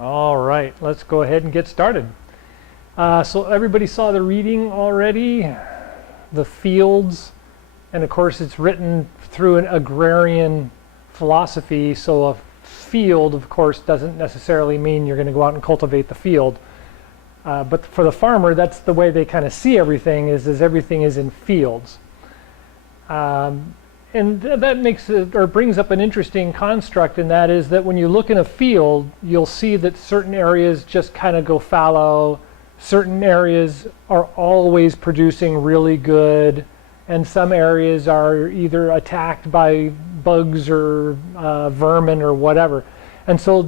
All right, let's go ahead and get started. So everybody saw the reading already, the fields, and of course it's written through an agrarian philosophy, so a field, of course, doesn't necessarily mean you're going to go out and cultivate the field. But for the farmer, that's the way they kind of see everything, is everything is in fields. And that makes it, or brings up an interesting construct, and that is that when you look in a field, you'll see that certain areas just kind of go fallow, certain areas are always producing really good, and some areas are either attacked by bugs or vermin or whatever. And so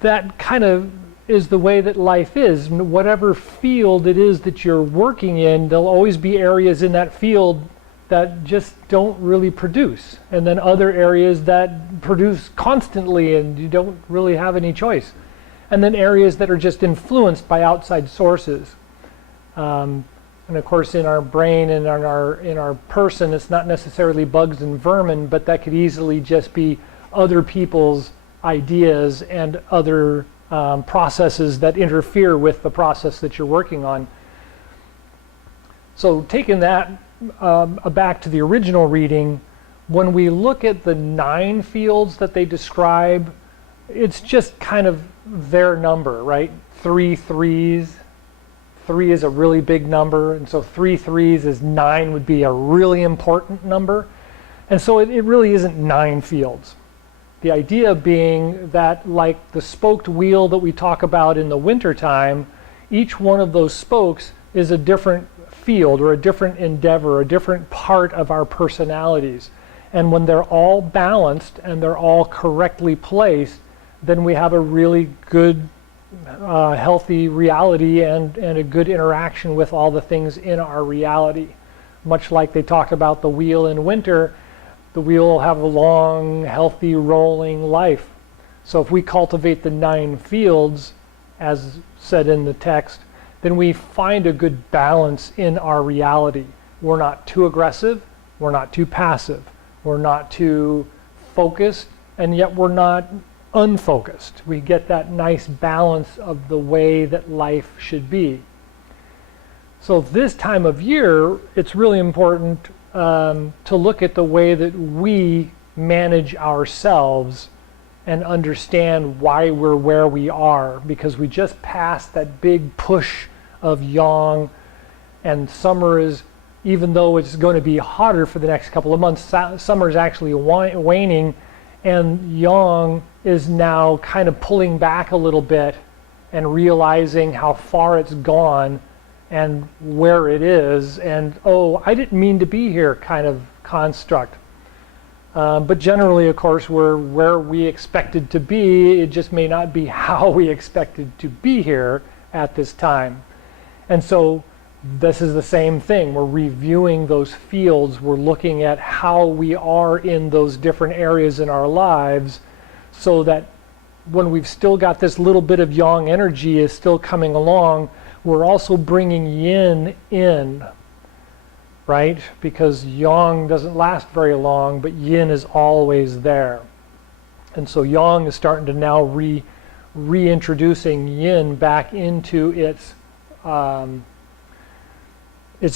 that kind of is the way that life is. Whatever field it is that you're working in, there'll always be areas in that field that just don't really produce, and then other areas that produce constantly and you don't really have any choice, and then areas that are just influenced by outside sources. And of course in our brain and in our person, it's not necessarily bugs and vermin, but that could easily just be other people's ideas and other processes that interfere with the process that you're working on. So taking that back to the original reading, when we look at the 9 fields that they describe, it's just kind of their number, right? 3 threes. 3 is a really big number, and so 3 threes is 9 would be a really important number. And so it really isn't 9 fields. The idea being that, like the spoked wheel that we talk about in the wintertime, each one of those spokes is a different field or a different endeavor, a different part of our personalities. And when they're all balanced and they're all correctly placed, then we have a really good, healthy reality and a good interaction with all the things in our reality. Much like they talk about the wheel in winter, the wheel will have a long, healthy, rolling life. So if we cultivate the 9 fields, as said in the text, then we find a good balance in our reality. We're not too aggressive, we're not too passive, we're not too focused, and yet we're not unfocused. We get that nice balance of the way that life should be. So this time of year, it's really important to look at the way that we manage ourselves and understand why we're where we are, because we just passed that big push of yang, and summer is, even though it's going to be hotter for the next couple of months, summer is actually waning, and yang is now kind of pulling back a little bit and realizing how far it's gone and where it is, and oh, I didn't mean to be here kind of construct. But generally, of course, we're where we expected to be. It just may not be how we expected to be here at this time. And so this is the same thing. We're reviewing those fields. We're looking at how we are in those different areas in our lives, so that when we've still got this little bit of yang energy is still coming along, we're also bringing yin in, right? Because yang doesn't last very long, but yin is always there. And so yang is starting to now reintroducing yin back into its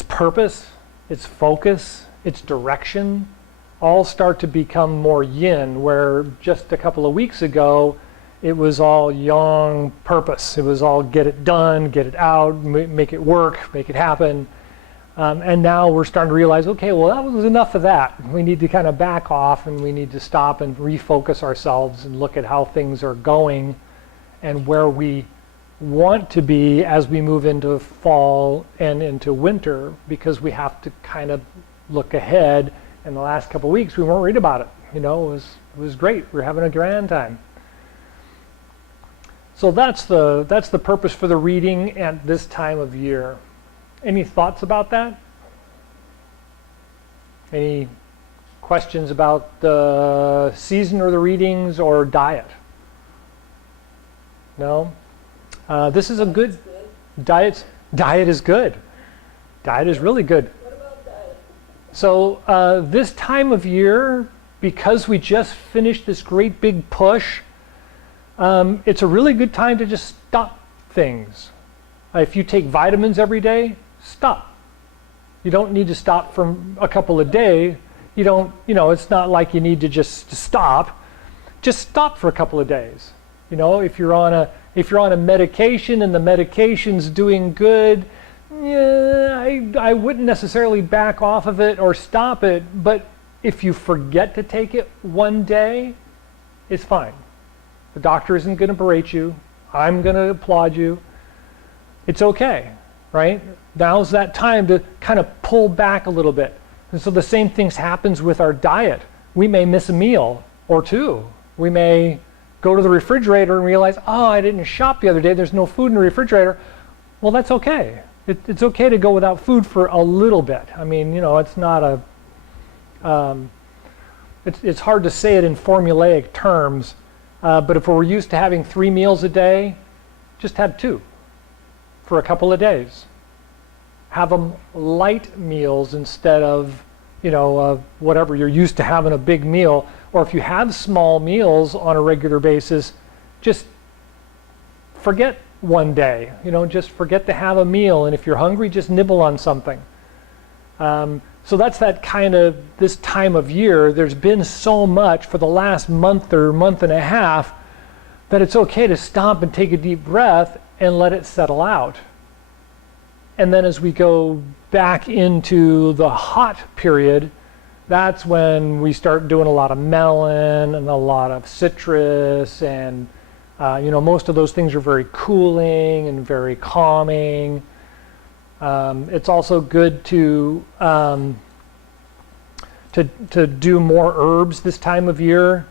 purpose, its focus, its direction, all start to become more yin, where just a couple of weeks ago it was all yang purpose. It was all get it done, get it out, make it work, make it happen. And now we're starting to realize, okay, well, that was enough of that. We need to kind of back off, and we need to stop and refocus ourselves and look at how things are going and where we want to be as we move into fall and into winter, because we have to kind of look ahead. In the last couple of weeks, we weren't worried about it. You know, it was great. We were having a grand time. So that's the purpose for the reading at this time of year. Any thoughts about that? Any questions about the season or the readings or diet? No? This is a good diet. Diet is good. Diet is really good. What about diet? So this time of year, because we just finished this great big push, It's a really good time to just stop things. If you take vitamins every day, stop. You don't need to stop for a couple of days. You don't, it's not like you need to just stop. Just stop for a couple of days. If you're on a medication and the medication's doing good, yeah, I wouldn't necessarily back off of it or stop it, but if you forget to take it one day, it's fine. The doctor isn't going to berate you. I'm going to applaud you. It's okay, right? Now's that time to kind of pull back a little bit. And so the same thing happens with our diet. We may miss a meal or two. We may go to the refrigerator and realize, oh, I didn't shop the other day. There's no food in the refrigerator. Well, that's okay. It's okay to go without food for a little bit. I mean, it's not a... it's hard to say it in formulaic terms, but if we're used to having 3 meals a day, just have 2 for a couple of days. Have them light meals instead of, whatever you're used to having a big meal. Or if you have small meals on a regular basis, just forget one day. Just forget to have a meal. And if you're hungry, just nibble on something. So that's that kind of this time of year. There's been so much for the last month or month and a half that it's okay to stop and take a deep breath and let it settle out. And then as we go back into the hot period, that's when we start doing a lot of melon and a lot of citrus, and most of those things are very cooling and very calming. It's also good to do more herbs this time of year.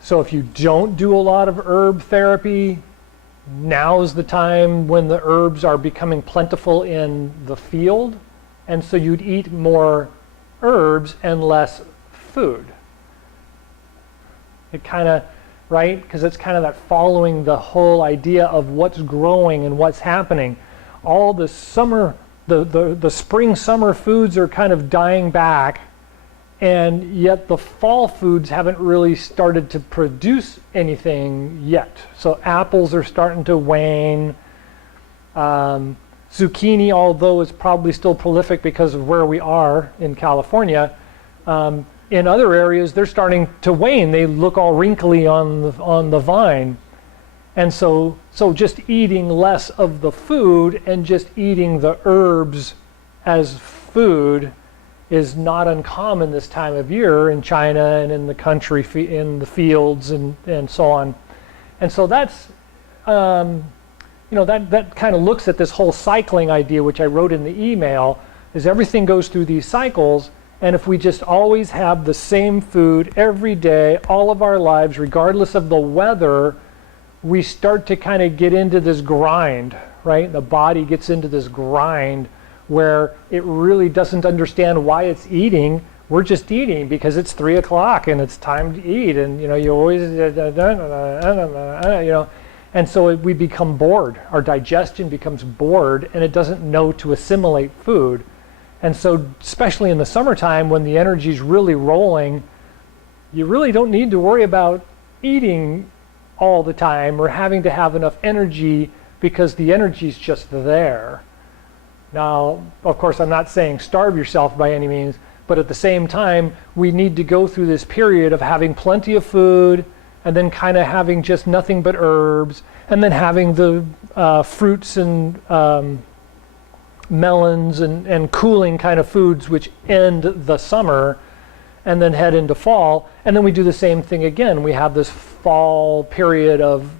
So if you don't do a lot of herb therapy, now is the time when the herbs are becoming plentiful in the field, and so you'd eat more herbs and less food. It kind of, right? Because it's kind of that following the whole idea of what's growing and what's happening. All the summer, the spring summer foods are kind of dying back, and yet the fall foods haven't really started to produce anything yet. So apples are starting to wane. Zucchini, although it's probably still prolific because of where we are in California, in other areas they're starting to wane. They look all wrinkly on the vine. And so just eating less of the food and just eating the herbs as food is not uncommon this time of year in China and in the country, in the fields and so on. And so that's, that kind of looks at this whole cycling idea, which I wrote in the email, is everything goes through these cycles, and if we just always have the same food every day, all of our lives, regardless of the weather, we start to kind of get into this grind, right? The body gets into this grind where it really doesn't understand why it's eating. We're just eating because it's 3 o'clock and it's time to eat, and you always, and so we become bored. Our digestion becomes bored, and it doesn't know to assimilate food. And so, especially in the summertime when the energy's really rolling, you really don't need to worry about eating all the time or having to have enough energy, because the energy's just there. Now, of course, I'm not saying starve yourself by any means, but at the same time, we need to go through this period of having plenty of food, and then kind of having just nothing but herbs, and then having the fruits and melons and cooling kind of foods which end the summer, and then head into fall. And then we do the same thing again. We have this fall period of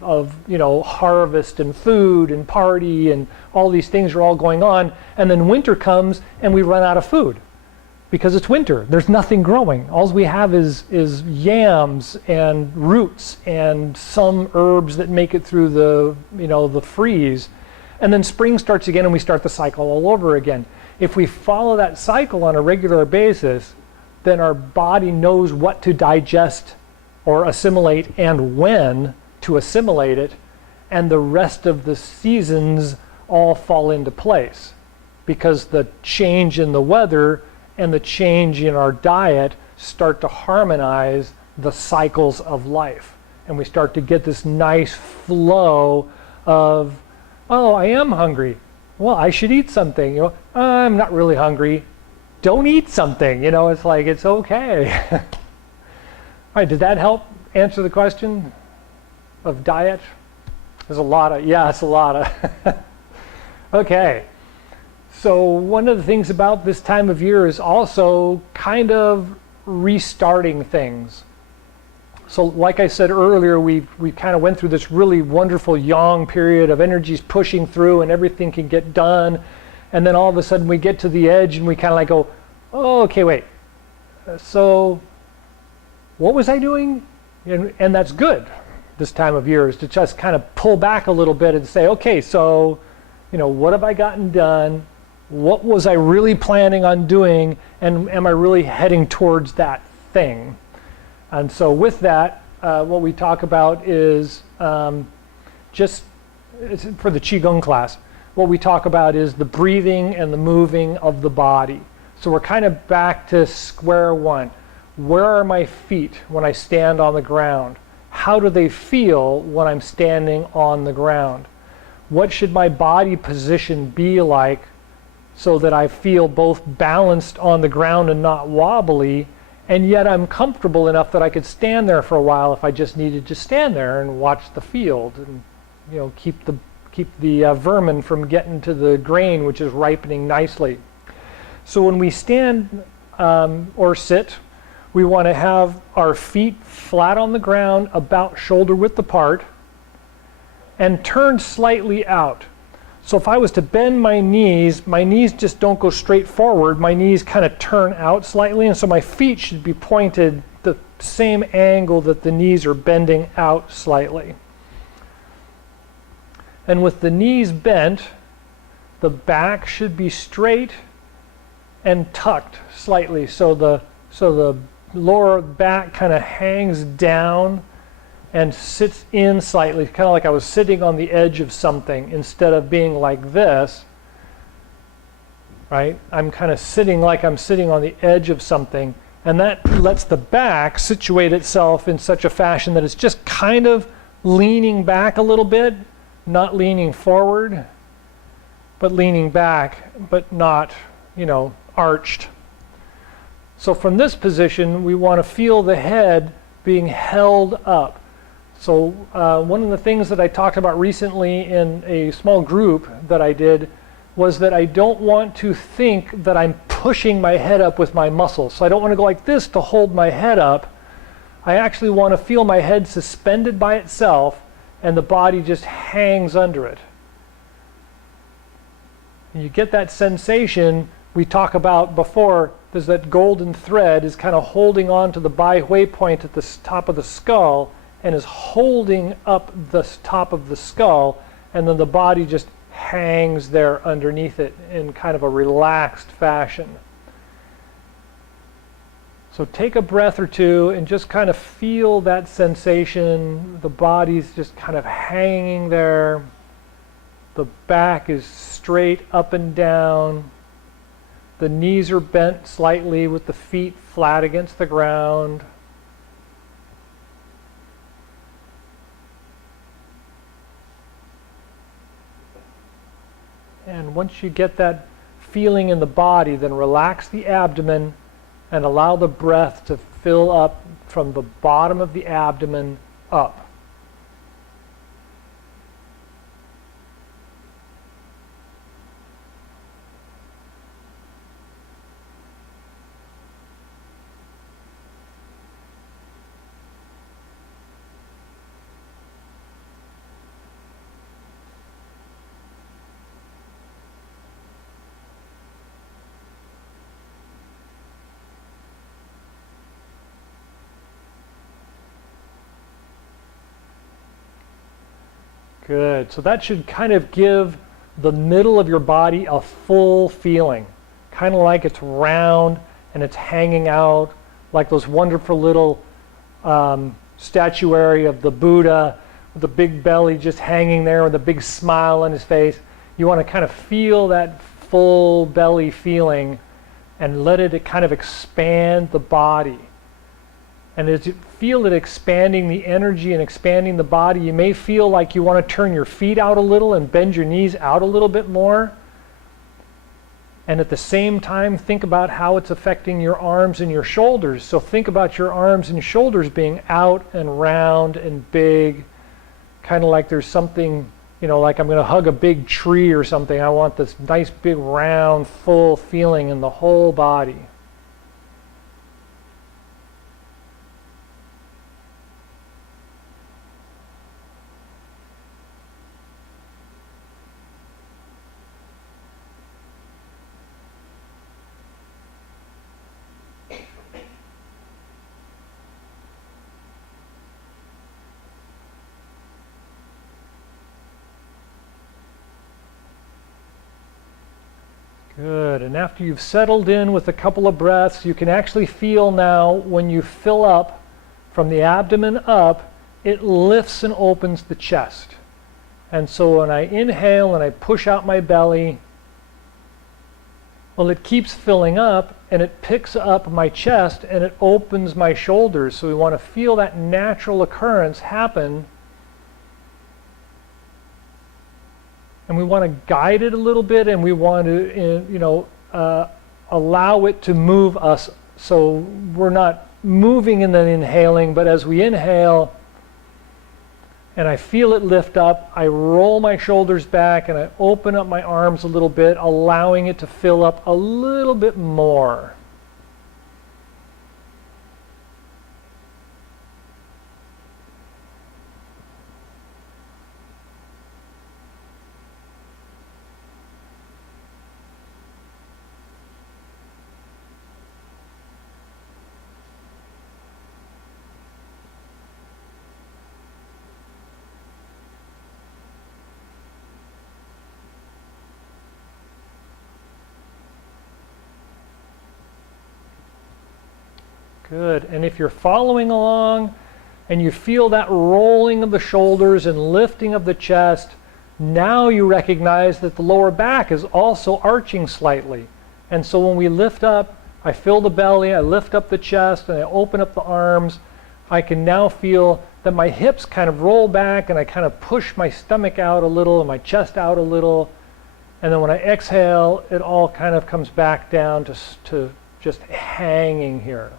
harvest and food and party, and all these things are all going on. And then winter comes and we run out of food because it's winter. There's nothing growing. All we have is yams and roots and some herbs that make it through the freeze. And then spring starts again and we start the cycle all over again. If we follow that cycle on a regular basis, then our body knows what to digest or assimilate and when to assimilate it, and the rest of the seasons all fall into place, because the change in the weather and the change in our diet start to harmonize the cycles of life. And we start to get this nice flow of, oh, I am hungry. Well, I should eat something. You know, I'm not really hungry. Don't eat something. You know, it's like, it's okay. All right, did that help answer the question of diet? There's a lot of, yeah, it's a lot of. Okay. So one of the things about this time of year is also kind of restarting things. So like I said earlier, we kind of went through this really wonderful yang period of energies pushing through and everything can get done. And then all of a sudden we get to the edge and we kind of like go, oh, okay, wait. So what was I doing? And that's good this time of year, is to just kind of pull back a little bit and say, okay, so, you know, what have I gotten done? What was I really planning on doing? And am I really heading towards that thing? And so with that, what we talk about is just for the Qigong class, what we talk about is the breathing and the moving of the body. So we're kind of back to square one. Where are my feet when I stand on the ground? How do they feel when I'm standing on the ground? What should my body position be like so that I feel both balanced on the ground and not wobbly, and yet I'm comfortable enough that I could stand there for a while if I just needed to stand there and watch the field and, you know, keep the vermin from getting to the grain, which is ripening nicely. So when we stand or sit, we want to have our feet flat on the ground, about shoulder width apart, and turn slightly out. So if I was to bend my knees just don't go straight forward. My knees kind of turn out slightly, and so my feet should be pointed the same angle that the knees are bending out slightly. And with the knees bent, the back should be straight and tucked slightly, so the lower back kind of hangs down and sits in slightly, kind of like I was sitting on the edge of something instead of being like this, right? I'm kind of sitting like I'm sitting on the edge of something, and that lets the back situate itself in such a fashion that it's just kind of leaning back a little bit, not leaning forward, but leaning back, but not, you know, arched. So from this position, we want to feel the head being held up. So one of the things that I talked about recently in a small group that I did was that I don't want to think that I'm pushing my head up with my muscles. So I don't want to go like this to hold my head up. I actually want to feel my head suspended by itself and the body just hangs under it. And you get that sensation we talked about before. There's that golden thread is kind of holding on to the Bai Hui point at the top of the skull and is holding up the top of the skull, and then the body just hangs there underneath it in kind of a relaxed fashion. So take a breath or two and just kind of feel that sensation. The body's just kind of hanging there. The back is straight up and down. The knees are bent slightly with the feet flat against the ground. And once you get that feeling in the body, then relax the abdomen and allow the breath to fill up from the bottom of the abdomen up. Good. So that should kind of give the middle of your body a full feeling, kind of like it's round and it's hanging out, like those wonderful little statuary of the Buddha with the big belly just hanging there with a big smile on his face. You want to kind of feel that full belly feeling and let it kind of expand the body. And as you feel it expanding the energy and expanding the body, you may feel like you want to turn your feet out a little and bend your knees out a little bit more. And at the same time, think about how it's affecting your arms and your shoulders. So think about your arms and shoulders being out and round and big, kind of like there's something, like I'm going to hug a big tree or something. I want this nice big round, full feeling in the whole body. Good, and after you've settled in with a couple of breaths, you can actually feel now when you fill up from the abdomen up, it lifts and opens the chest. And so when I inhale and I push out my belly, well, it keeps filling up and it picks up my chest and it opens my shoulders. So we want to feel that natural occurrence happen. And we want to guide it a little bit, and we want to, allow it to move us. So we're not moving and then inhaling, but as we inhale, and I feel it lift up, I roll my shoulders back, and I open up my arms a little bit, allowing it to fill up a little bit more. Good, and if you're following along and you feel that rolling of the shoulders and lifting of the chest, now you recognize that the lower back is also arching slightly. And so when we lift up, I fill the belly, I lift up the chest, and I open up the arms, I can now feel that my hips kind of roll back and I kind of push my stomach out a little and my chest out a little. And then when I exhale, it all kind of comes back down to just hanging here.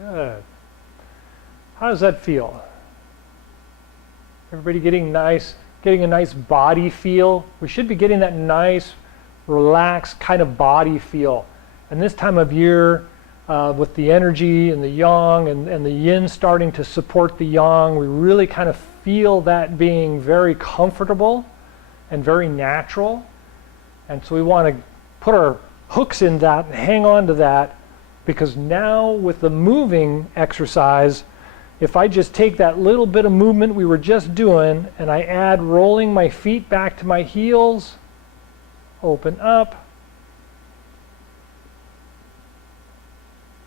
Good. How does that feel? Everybody getting a nice body feel? We should be getting that nice, relaxed kind of body feel. And this time of year, with the energy and the yang and the yin starting to support the yang, we really kind of feel that being very comfortable and very natural. And so we want to put our hooks in that and hang on to that. Because now with the moving exercise, if I just take that little bit of movement we were just doing and I add rolling my feet back to my heels, open up,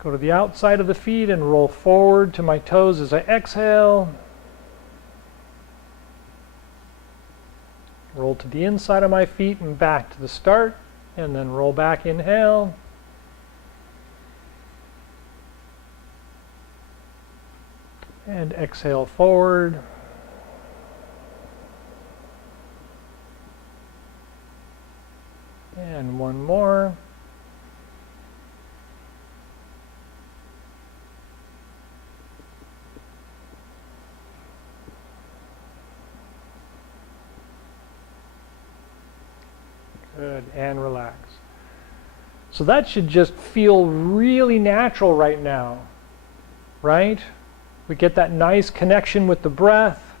go to the outside of the feet and roll forward to my toes as I exhale, roll to the inside of my feet and back to the start, and then roll back, inhale. And exhale forward. And one more. Good, and relax. So that should just feel really natural right now, right? We get that nice connection with the breath.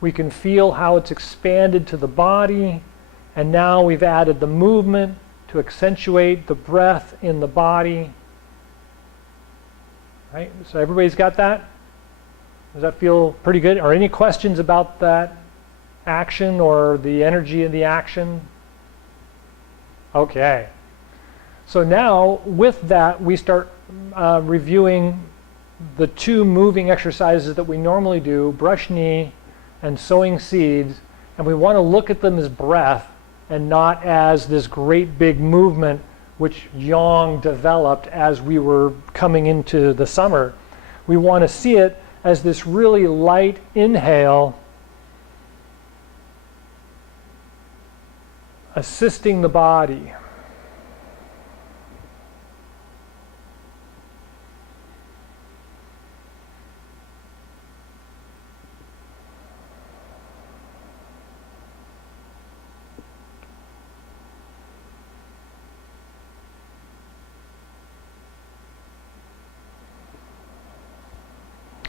We can feel how it's expanded to the body. And now we've added the movement. to accentuate the breath in the body. Right? So everybody's got that? Does that feel pretty good? Are any questions about that action or the energy in the action? Okay. So now with that we start reviewing the two moving exercises that we normally do, brush knee and sowing seeds, and we want to look at them as breath and not as this great big movement which Yang developed as we were coming into the summer. We want to see it as this really light inhale, assisting the body.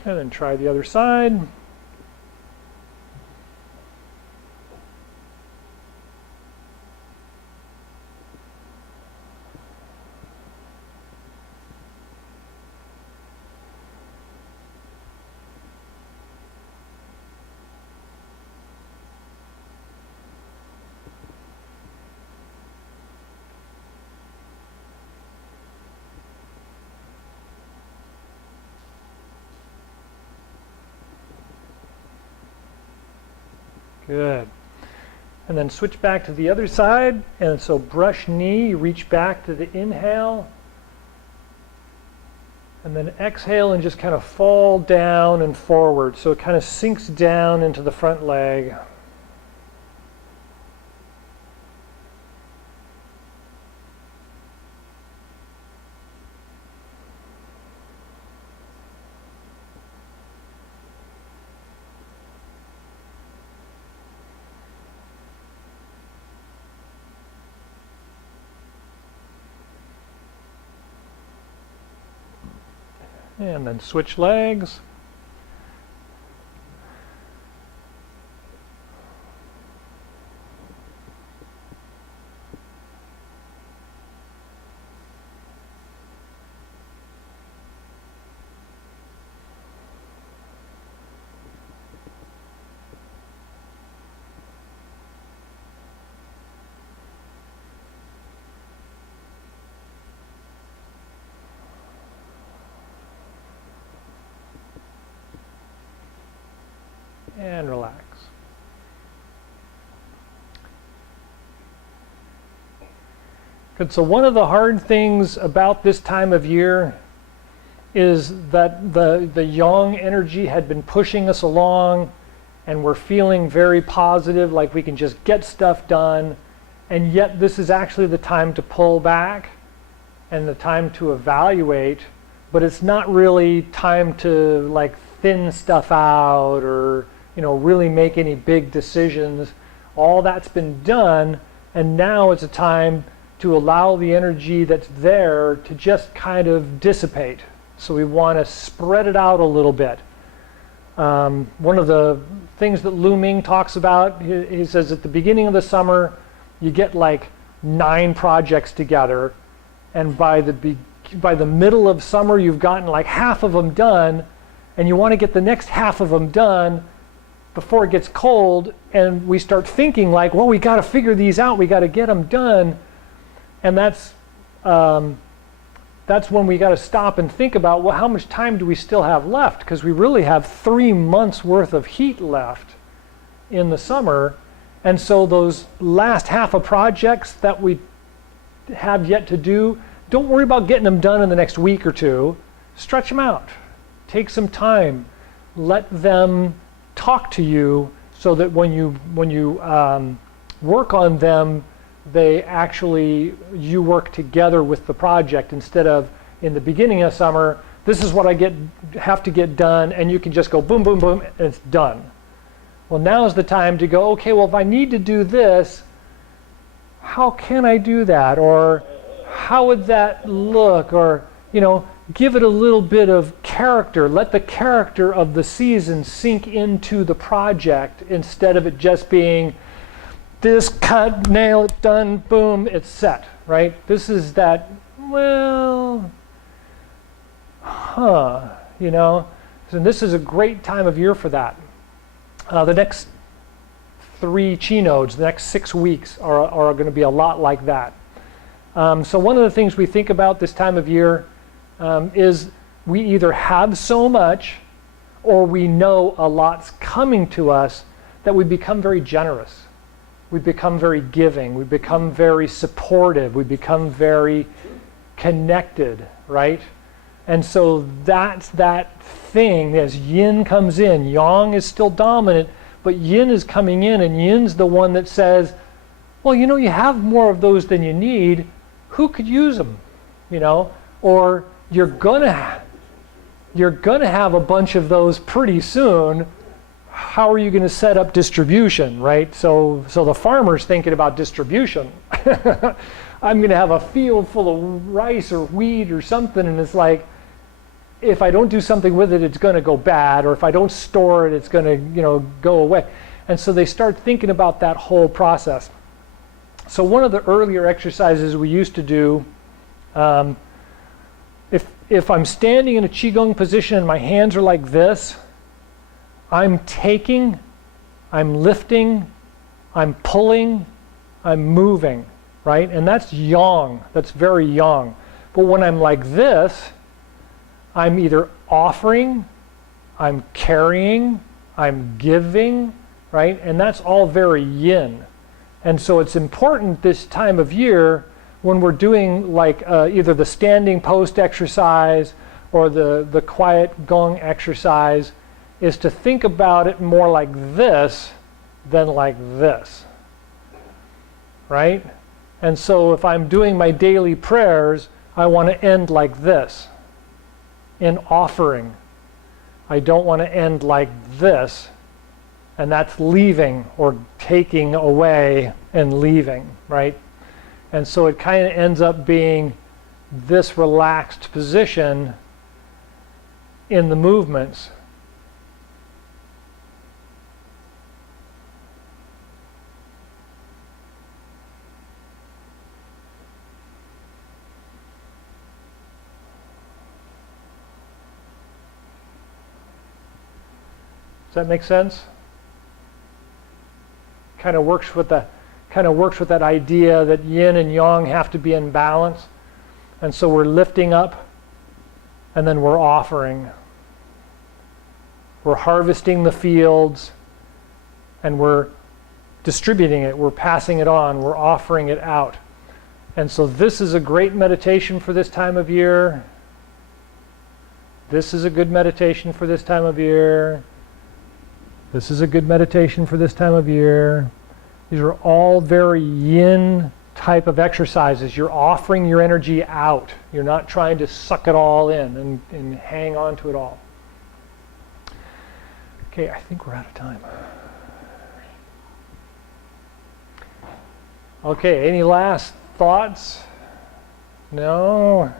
And then try the other side. Good. And then switch back to the other side. And so brush knee, reach back to the inhale. And then exhale and just kind of fall down and forward. So it kind of sinks down into the front leg. And then switch legs. And relax. Good. So one of the hard things about this time of year is that the yang energy had been pushing us along, and we're feeling very positive, like we can just get stuff done, and yet this is actually the time to pull back and the time to evaluate, but it's not really time to like thin stuff out or really make any big decisions. All that's been done, and now it's a time to allow the energy that's there to just kind of dissipate. So we want to spread it out a little bit. One of the things that Lu Ming talks about, he says at the beginning of the summer, you get like 9 projects together, and by the middle of summer, you've gotten like half of them done, and you want to get the next half of them done before it gets cold, and we start thinking like, well, we got to figure these out, we got to get them done, and that's when we got to stop and think about, well, how much time do we still have left? Because we really have 3 months worth of heat left in the summer, and so those last half of projects that we have yet to do, don't worry about getting them done in the next week or two. Stretch them out. Take some time. Let them talk to you so that when you work on them, you work together with the project instead of in the beginning of summer, this is what I have to get done, and you can just go boom, boom, boom, and it's done. Well, now is the time to go, okay, well, if I need to do this, how can I do that? Or how would that look? Or, give it a little bit of character. Let the character of the season sink into the project instead of it just being this, cut, nail it, done, boom, it's set, right? This is that, well, you know. So this is a great time of year for that. The next 3 Chi nodes, the next 6 weeks are going to be a lot like that. So one of the things we think about this time of year is we either have so much or we know a lot's coming to us that we become very generous. We become very giving. We become very supportive. We become very connected, right? And so that's that thing. As yin comes in, yang is still dominant, but yin is coming in, and yin's the one that says, well, you know, you have more of those than you need. Who could use them? You know, or you're gonna have a bunch of those pretty soon. How are you going to set up distribution, right? So the farmer's thinking about distribution. I'm going to have a field full of rice or wheat or something, and it's like, if I don't do something with it, it's going to go bad, or if I don't store it, it's going to, you know, go away. And so they start thinking about that whole process. So one of the earlier exercises we used to do, if I'm standing in a Qigong position and my hands are like this, I'm taking, I'm lifting, I'm pulling, I'm moving, right? And that's yang, that's very yang. But when I'm like this, I'm either offering, I'm carrying, I'm giving, right? And that's all very yin. And so it's important this time of year when we're doing like either the standing post exercise or the quiet gong exercise, is to think about it more like this than like this, right? And so if I'm doing my daily prayers, I want to end like this, in offering. I don't want to end like this, and that's leaving or taking away and leaving, right? And so it kind of ends up being this relaxed position in the movements. Does that make sense? Kind of works with that idea that yin and yang have to be in balance. And so we're lifting up and then we're offering. We're harvesting the fields and we're distributing it, we're passing it on, we're offering it out. And so this is a great meditation for this time of year. This is a good meditation for this time of year. This is a good meditation for this time of year. These are all very yin type of exercises. You're offering your energy out. You're not trying to suck it all in and hang on to it all. Okay, I think we're out of time. Okay, any last thoughts? No?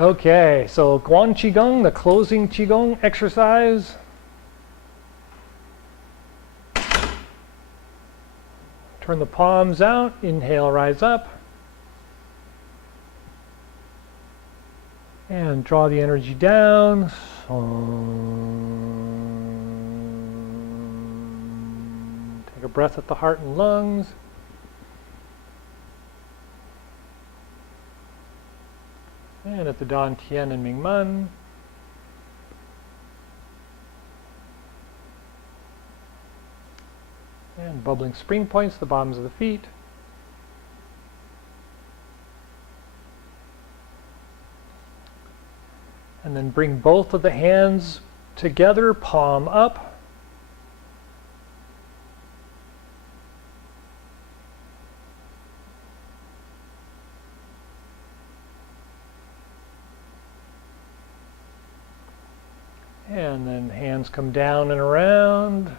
Okay, so Guan Qigong, the closing Qigong exercise. Turn the palms out, inhale, rise up. And draw the energy down. Take a breath at the heart and lungs. And at the Dan Tian and Ming Man. And bubbling spring points, the bottoms of the feet. And then bring both of the hands together, palm up. And then hands come down and around.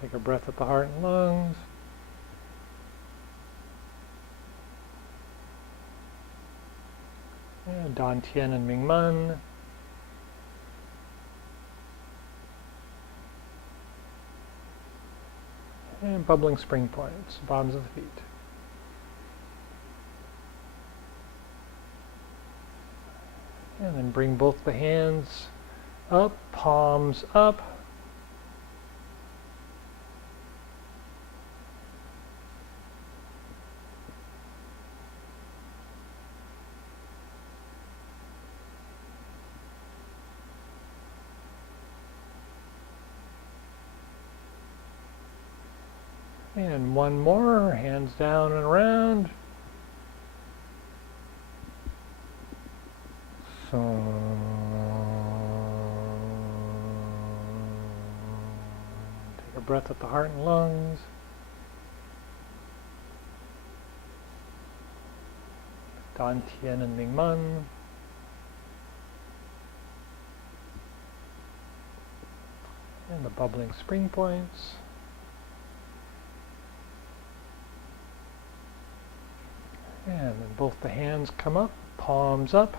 Take a breath at the heart and lungs. And Dan Tian and Ming Man. And bubbling spring points, bottoms of the feet. And then bring both the hands up, palms up. And one more, hands down and around. So take a breath at the heart and lungs. Dan Tian and Ming Man. And the bubbling spring points. And then both the hands come up, palms up.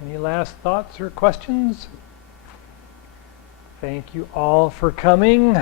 Any last thoughts or questions? Thank you all for coming.